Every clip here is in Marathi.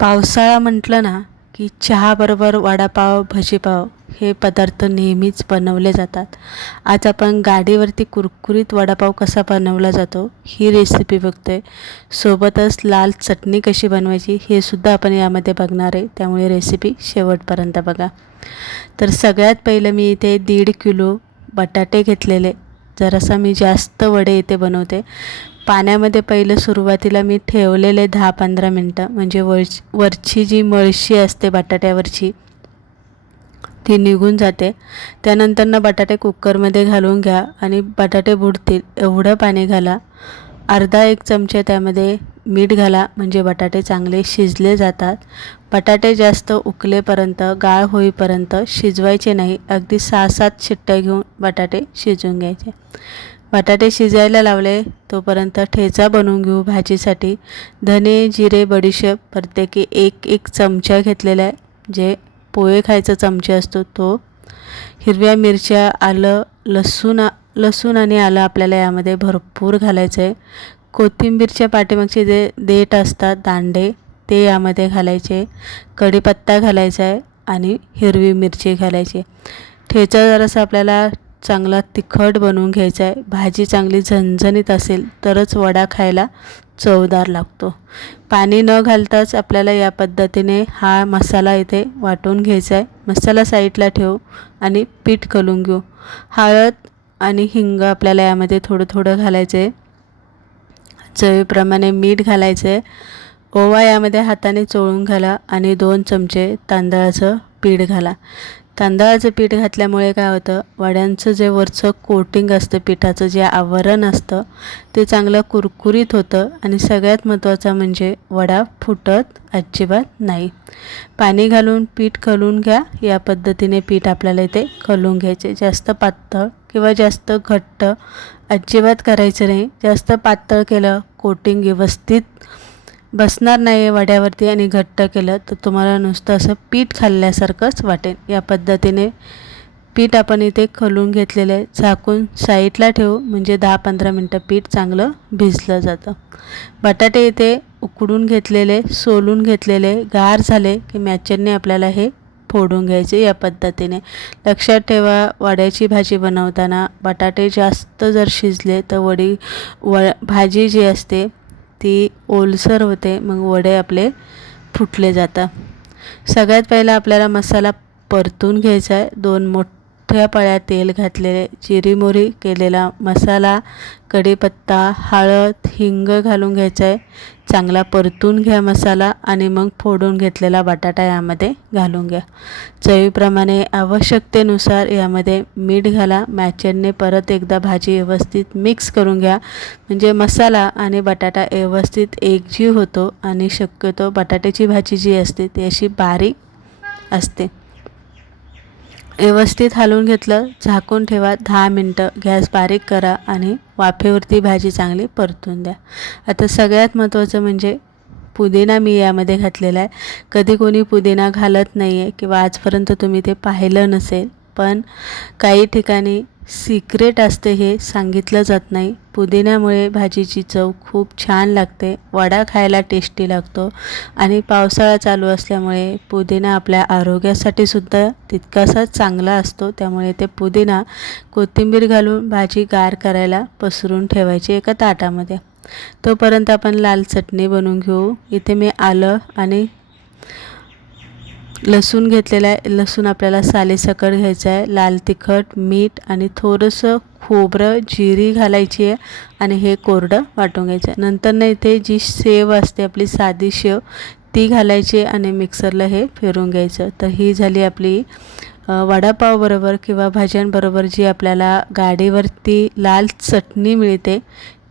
पावसाळा म्हटलं ना की चहाबरोबर वडापाव भजीपाव हे पदार्थ नेहमीच बनवले जातात. आज आपण गाडीवरती कुरकुरीत वडापाव कसा बनवला जातो ही रेसिपी बघतोय. सोबतच लाल चटणी कशी बनवायची हे सुद्धा आपण यामध्ये बघणार आहे, त्यामुळे रेसिपी शेवटपर्यंत बघा. तर सगळ्यात पहिलं मी इथे 1.5 किलो बटाटे घेतलेले. जरासा मी जास्त वडे इथे बनवते. पाण्यामध्ये पहिलं सुरुवातीला मी ठेवलेले 10-15 मिनटं, म्हणजे वरची जी मळशी असते बटाट्यावरची ती निघून जाते. त्यानंतर बटाटे कुकरमध्ये घालून घ्या आणि बटाटे बुडतील एवढं पाणी घाला. अर्धा 1 चमचा त्यामध्ये मीठ घाला, म्हणजे बटाटे चांगले शिजले जातात. बटाटे जास्त उकलेपर्यंत, गाळ होईपर्यंत शिजवायचे नाही. अगदी 6-7 शिट्ट्या घेऊन बटाटे शिजवून घ्यायचे. बटाटे शिजायला लावले तोपर्यंत ठेचा बनवून घेऊ भाजीसाठी. धने, जिरे, बडीशेप प्रत्येकी 1-1 चमचा घेतलेला आहे, जे पोहे खायचा चमचा असतो तो. हिरव्या मिरच्या, आलं, लसूण आणि आलं आपल्याला यामध्ये भरपूर घालायचं आहे. कोथिंबीरच्या पाठीमागचे जे देठ असतात दांडे ते यामध्ये घालायचे. कढीपत्ता घालायचा आहे आणि हिरवी मिरची घालायची. ठेचा जरासा आपल्याला चांगला तिखट बनवून घ्यायचा आहे. भाजी चांगली झणझणीत असेल तरच वडा खायला चवदार लागतो. पाणी न घालताच आपल्याला या पद्धतीने हा मसाला इथे वाटून घ्यायचा आहे. मसाला साईडला ठेवू आणि पीठ करून घेऊ. हळद आणि हिंग आपल्याला यामध्ये थोडं थोडं घालायचं आहे. चवीप्रमाणे मीठ घालायचं आहे. ओवा यामध्ये हाताने चोळून घाला आणि 2 चमचे तांदळाचं पीठ घाला. तांदळाचं पीठ घातल्यामुळे काय होतं, वड्यांचं जे वरचं कोटिंग असतं, पिठाचं जे आवरण असतं ते चांगलं कुरकुरीत होतं. आणि सगळ्यात महत्त्वाचं म्हणजे वडा फुटत अजिबात नाही. पाणी घालून पीठ कलून घ्या. या पद्धतीने पीठ आपल्याला इथे कलून घ्यायचे. जास्त पातळ किंवा जास्त घट्ट अजिबात करायचं नाही. जास्त पातळ केलं कोटिंग व्यवस्थित बसणार नाही वड्यावरती, आणि घट्ट केलं तर तुम्हाला नुसतं असं पीठ खाल्ल्यासारखंच वाटेल. या पद्धतीने पीठ आपण इथे कलून घेतलेलं आहे. झाकून साईडला ठेवू, म्हणजे 10-15 मिनटं पीठ चांगलं भिजलं जातं. बटाटे इथे उकडून घेतलेले, सोलून घेतलेले, गार झाले की मॅचरने आपल्याला हे फोडून घ्यायचे. या पद्धतीने लक्षात ठेवा, वड्याची भाजी बनवताना बटाटे जास्त जर शिजले तर भाजी जी असते ती ओलसर होते, मग वडे आपले फुटले जातात. सगळ्यात पहिला आपल्याला मसाला परतून घ्यायचा आहे. 2 मोठ्या पळ्या तेल घातलेले, जिरी मोहरी केलेला मसाला, कढीपत्ता, हळद, हिंग घालून घ्यायचा आहे. चांगला परतून घ्या मसाला आणि मग फोडून घेतलेला बटाटा यामध्ये घालून घ्या. चवीप्रमाणे आवश्यकतेनुसार यामध्ये मीठ घाला. मॅचरने परत एकदा भाजी व्यवस्थित मिक्स करून घ्या, म्हणजे मसाला आणि बटाटा व्यवस्थित एकजीव होतो. आणि शक्यतो बटाट्याची भाजी जी असते ती अशी बारीक असते. व्यवस्थित हलवून घेतलं, झाकून ठेवा. 10 मिनटं गॅस बारीक करा आणि वाफेवरती भाजी चांगली परतून द्या. आता सगळ्यात महत्त्वाचं म्हणजे पुदिना मी यामध्ये घातलेला आहे. कधी कोणी पुदिना घालत नाही आहे किंवा आजपर्यंत तुम्ही ते पाहिलं नसेल, पण काही ठिकाणी सिक्रेट असते, हे सांगितलं जात नाही. पुदिन्यामुळे भाजीची चव खूप छान लागते, वडा खायला टेस्टी लागतो. आणि पावसाळा चालू असल्यामुळे पुदिना आपल्या आरोग्यासाठी सुद्धा तितकासाच चांगला असतो. त्यामुळे ते पुदिना, कोथिंबीर घालून भाजी गार करायला पसरून ठेवायची एका ताटामध्ये. तोपर्यंत आपण लाल चटणी बनवून घेऊ. इथे मी आलं आणि लसूण घेतलेला आहे. लसूण आपल्याला सालीसकट घ्यायचं आहे. लाल तिखट, मीठ आणि थोडंसं खोबरं, जिरी घालायची आहे आणि हे कोरडं वाटून घ्यायचं आहे. नंतर इथे जी शेव असते आपली साधी शेव ती घालायची आणि मिक्सरला हे फिरून घ्यायचं. तर ही झाली आपली वडापावबरोबर किंवा भाज्यांबरोबर जी आपल्याला गाडीवरती लाल चटणी मिळते,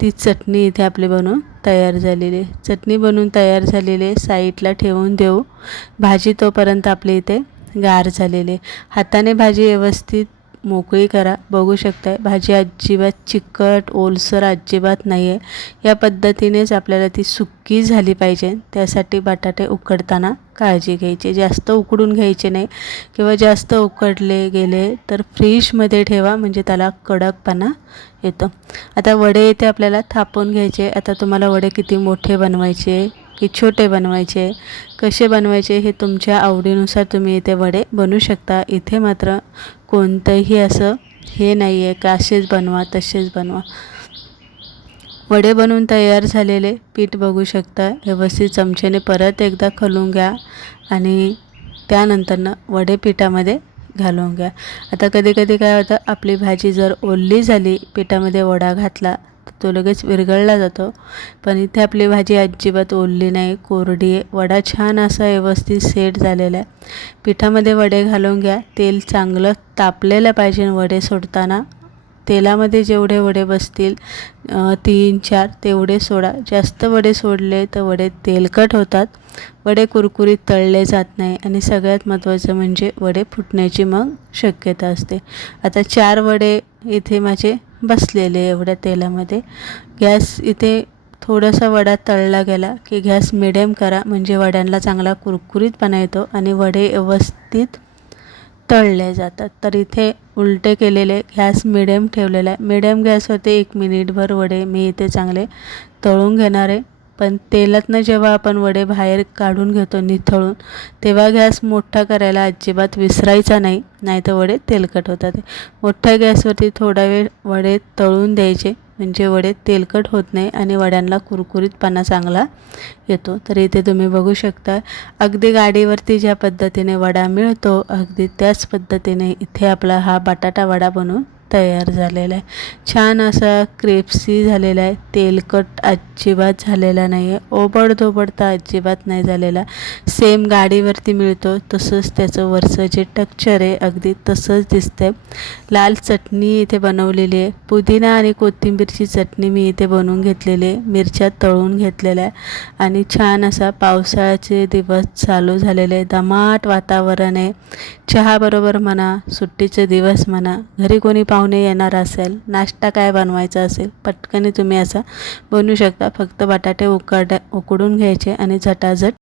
ती चटणी इथे आपली बनवून तयार झालेली आहे. चटणी बनवून तयार झालेली आहे, साईडला ठेवून देऊ. भाजी तोपर्यंत आपली इथे गार झालेली आहे. हाताने भाजी व्यवस्थित मोकळी करा. बघू शकताय भाजी अजिबात चिकट ओलसर अजिबात नाही आहे. या पद्धतीनेच आपल्याला ती सुक्की झाली पाहिजे. त्यासाठी बटाटे उकडताना काळजी घ्यायची, जास्त उकडून घ्यायचे नाही किंवा जास्त उकडले गेले तर फ्रीजमध्ये ठेवा, म्हणजे त्याला कडकपणा येतो. आता वडे इथे आपल्याला थापून घ्यायचे. आता तुम्हाला वडे किती मोठे बनवायचे की छोटे बनवायचे, कसे बनवायचे हे तुमच्या आवडीनुसार तुम्ही इथे वडे बनवू शकता. इथे मात्र कोणतंही असं हे नाही आहे की असेच बनवा तसेच बनवा. वडे बनवून तयार झालेले पीठ बघू शकता. व्यवस्थित चमच्याने परत एकदा खलून घ्या आणि त्यानंतरनं वडे पिठामध्ये घालून घ्या. आता कधी कधी काय होतं, आपली भाजी जर ओली झाली, पिठामध्ये वडा घातला तर तो लगेच विरघळला जातो. पण इथे आपली भाजी अजिबात ओली नाही, कोरडी आहे. वडा छान असा व्यवस्थित सेट झालेला आहे. पिठामध्ये वडे घालून घ्या. तेल चांगलं तापलेलं पाहिजे. वडे सोडताना तेलामध्ये जेवढे वडे बसतील 3-4 तेवढे सोडा. जास्त वडे सोडले तर वडे तेलकट होतात, वडे कुरकुरीत तळले जात नाही आणि सगळ्यात महत्त्वाचं म्हणजे वडे फुटण्याची मग शक्यता असते. आता 4 वडे इथे माझे बसलेले एवढ्या तेलामध्ये. गॅस इथे थोडासा वडा तळला गेला की गॅस मिडियम करा, म्हणजे वड्यांना चांगला कुरकुरीतपणा येतो आणि वडे व्यवस्थित तळले जातात. तर इथे उलटे केलेले, गॅस मिडियम ठेवलेला आहे. मिडियम गॅसवरती 1 मिनिटभर वडे मी इथे चांगले तळून घेणार आहे. पण तेलातनं जेव्हा आपण वडे बाहेर काढून घेतो निथळून, तेव्हा गॅस मोठा करायला अजिबात विसरायचा नाही, नाहीतर वडे तेलकट होतात. मोठ्या गॅसवरती थोडा वेळ वडे तळून द्यायचे, म्हणजे वडे तेलकट होत नाही आणि वड्यांना कुरकुरीतपणा चांगला येतो. तर इथे तुम्ही बघू शकता, अगदी गाडीवरती ज्या पद्धतीने वडा मिळतो अगदी त्याच पद्धतीने इथे आपला हा बटाटा वडा बनवून तयार झालेला आहे. छान असा क्रिस्पी झालेला आहे, तेलकट अजिबात झालेला नाही आहे, ओबडधोबड तर अजिबात नाही झालेला. सेम गाडीवरती मिळतो तसंच त्याचं वरचं जे टेक्स्चर आहे अगदी तसंच दिसतंय. लाल चटणी इथे बनवलेली आहे, पुदिना आणि कोथिंबीरची चटणी मी इथे बनवून घेतलेली आहे, मिरच्या तळून घेतलेल्या आहे आणि छान असा पावसाळ्याचे दिवस चालू झालेले, दमाट वातावरण आहे. चहाबरोबर म्हणा, सुट्टीचे दिवस म्हणा, घरी कोणी पाहुणे येणार असेल, नाश्ता काय बनवायचा असेल, पटकन तुम्ही असा बनवू शकता. फक्त बटाटे उकडून घ्यायचे आणि झटाझट